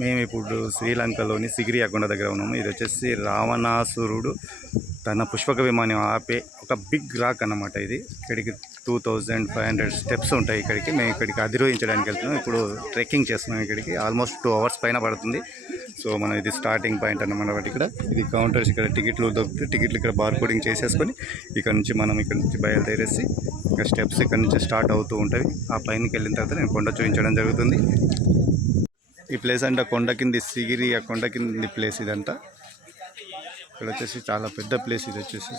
మేము ఇప్పుడు శ్రీలంకలోని సిగిరియకొండ దగ్గర ఉన్నాము. ఇది వచ్చేసి రావణాసురుడు తన పుష్పక విమానం ఆపే ఒక బిగ్ రాక్ అన్నమాట. ఇది ఇక్కడికి 2500 స్టెప్స్ ఉంటాయి. ఇక్కడికి మేము ఇక్కడికి అధిరోహించడానికి వెళ్తున్నాం. ఇప్పుడు ట్రెక్కింగ్ చేస్తున్నాం. ఇక్కడికి ఆల్మోస్ట్ 2 hours పైన పడుతుంది. సో మనం ఇది స్టార్టింగ్ పాయింట్ అన్నమాట. బట్ ఇక్కడ ఇది కౌంటర్స్, ఇక్కడ టికెట్లు దొరుకుతాయి. టికెట్లు ఇక్కడ బార్ కోడింగ్ చేసేసుకొని ఇక్కడ నుంచి మనం ఇక్కడ నుంచి బయలుదేరేసి ఇంకా స్టెప్స్ ఇక్కడ నుంచి స్టార్ట్ అవుతూ ఉంటాయి. ఆ పైనకి వెళ్ళిన తర్వాత నేను కొండ చూపించడం జరుగుతుంది. ఈ ప్లేస్ అంటే కొండ కింది సిగిరి, ఆ కొండ కింది ప్లేస్ ఇదంతా. ఇక్కడ వచ్చేసి చాలా పెద్ద ప్లేస్ ఇది వచ్చేసి.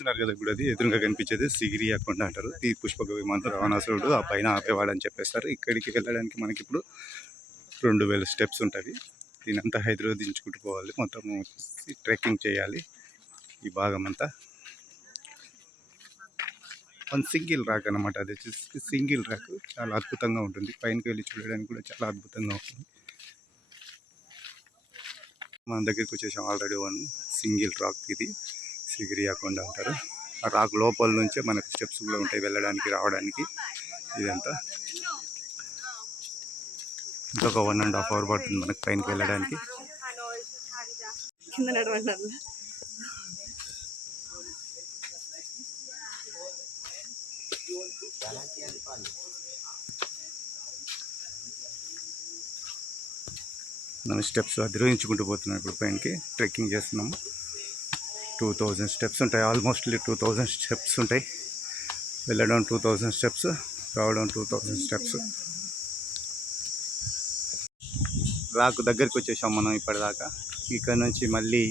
చూస్తున్నారు కదా ఇప్పుడు అది ఎదురుగా కనిపించేది సిగిరియకొండ అంటారు. ఈ పుష్పక విమానం రావణాసురుడు ఆ పైన ఆపేవాడు అని చెప్పేస్తారు. ఇక్కడికి వెళ్ళడానికి మనకి ఇప్పుడు 2000 స్టెప్స్ ఉంటుంది. దీనంతా హైదరాబాదించుకుంటూ పోవాలి. మొత్తం ట్రెక్కింగ్ చేయాలి. ఈ భాగం అంతా సింగిల్ రాక్ అనమాట. అది వచ్చేసి సింగిల్ రాక్, చాలా అద్భుతంగా ఉంటుంది. పైనకి వెళ్ళి చూడడానికి కూడా చాలా అద్భుతంగా ఉంటుంది. మన దగ్గరికి వచ్చేసాం ఆల్రెడీ. సింగిల్ రాక్ ఇది సిగిరియకొండ అంటారు. ఆ రాక్ లోపల నుంచే మనకు స్టెప్స్ కూడా ఉంటాయి వెళ్ళడానికి రావడానికి. ఇదంతా ఇంకొక 1.5 hour పడుతుంది మనకు పైనకి వెళ్ళడానికి. మనం స్టెప్స్ అధిరోహించుకుంటూ పోతున్నాం. ఇప్పుడు పైనకి ట్రెక్కింగ్ చేస్తున్నాము. 2000 స్టెప్స్ ఉంటాయి. ఆల్మోస్ట్లీ 2000 స్టెప్స్ ఉంటాయి. వెళ్ళడం 2000 స్టెప్స్, రావడం 2000 స్టెప్స్. రాకు దగ్గరికి వచ్చేసాం మనం ఇప్పటిదాకా. ఇక్కడ నుంచి మళ్ళీ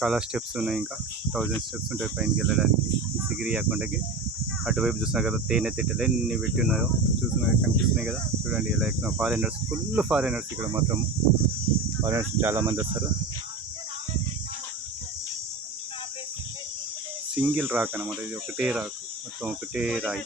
చాలా స్టెప్స్ ఉన్నాయి. ఇంకా 1000 స్టెప్స్ ఉంటాయి పైనకి వెళ్ళడానికి సిగిరియకొండకి. అటువైపు చూస్తున్నారు కదా తేనె తిట్టలు ఎన్ని పెట్టి ఉన్నాయో చూస్తున్నారు, కనిపిస్తున్నాయి కదా. చూడండి ఇలా ఇక్కడ ఫారినర్స్, ఫుల్ ఫారినర్స్ ఇక్కడ మాత్రం. ఫారినర్స్ చాలామంది వస్తారు. సింగిల్ రాక్ అనమాట. ఇది ఒకటే రాక్, మొత్తం ఒకటే రాయి.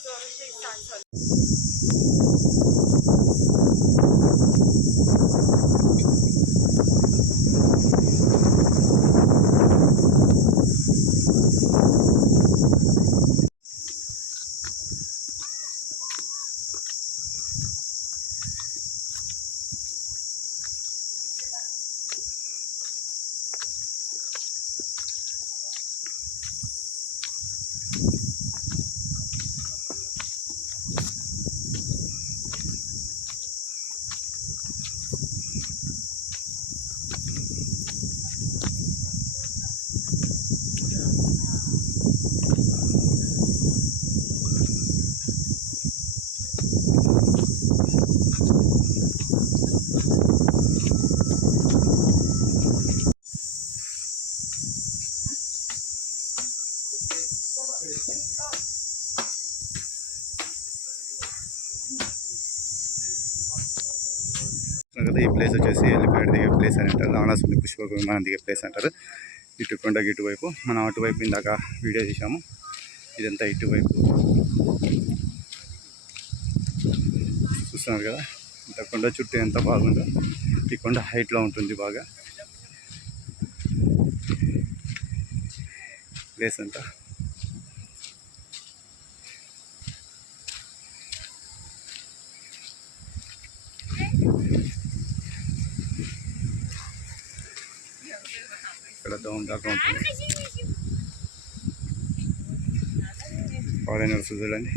కదా ఈ ప్లేస్ వచ్చేసి హెలిప్యాడ్ దిగే ప్లేస్ అని అంటారు. రావణాసురుని పుష్పక విమానం దిగే ప్లేస్ అంటారు. ఇటు కొండకి ఇటువైపు, మనం అటువైపు ఇందాక వీడియో తీసాము. ఇదంతా ఇటువైపు చూస్తున్నారు కదా. ఇంత కొండ చుట్టూ ఎంత బాగుందో. ఈ కొండ హైట్లో ఉంటుంది బాగా ప్లేస్ అంతా. ఇక్కడ దౌన్ దాకా ఉంటుంది. ఫారినర్స్ చూడండి.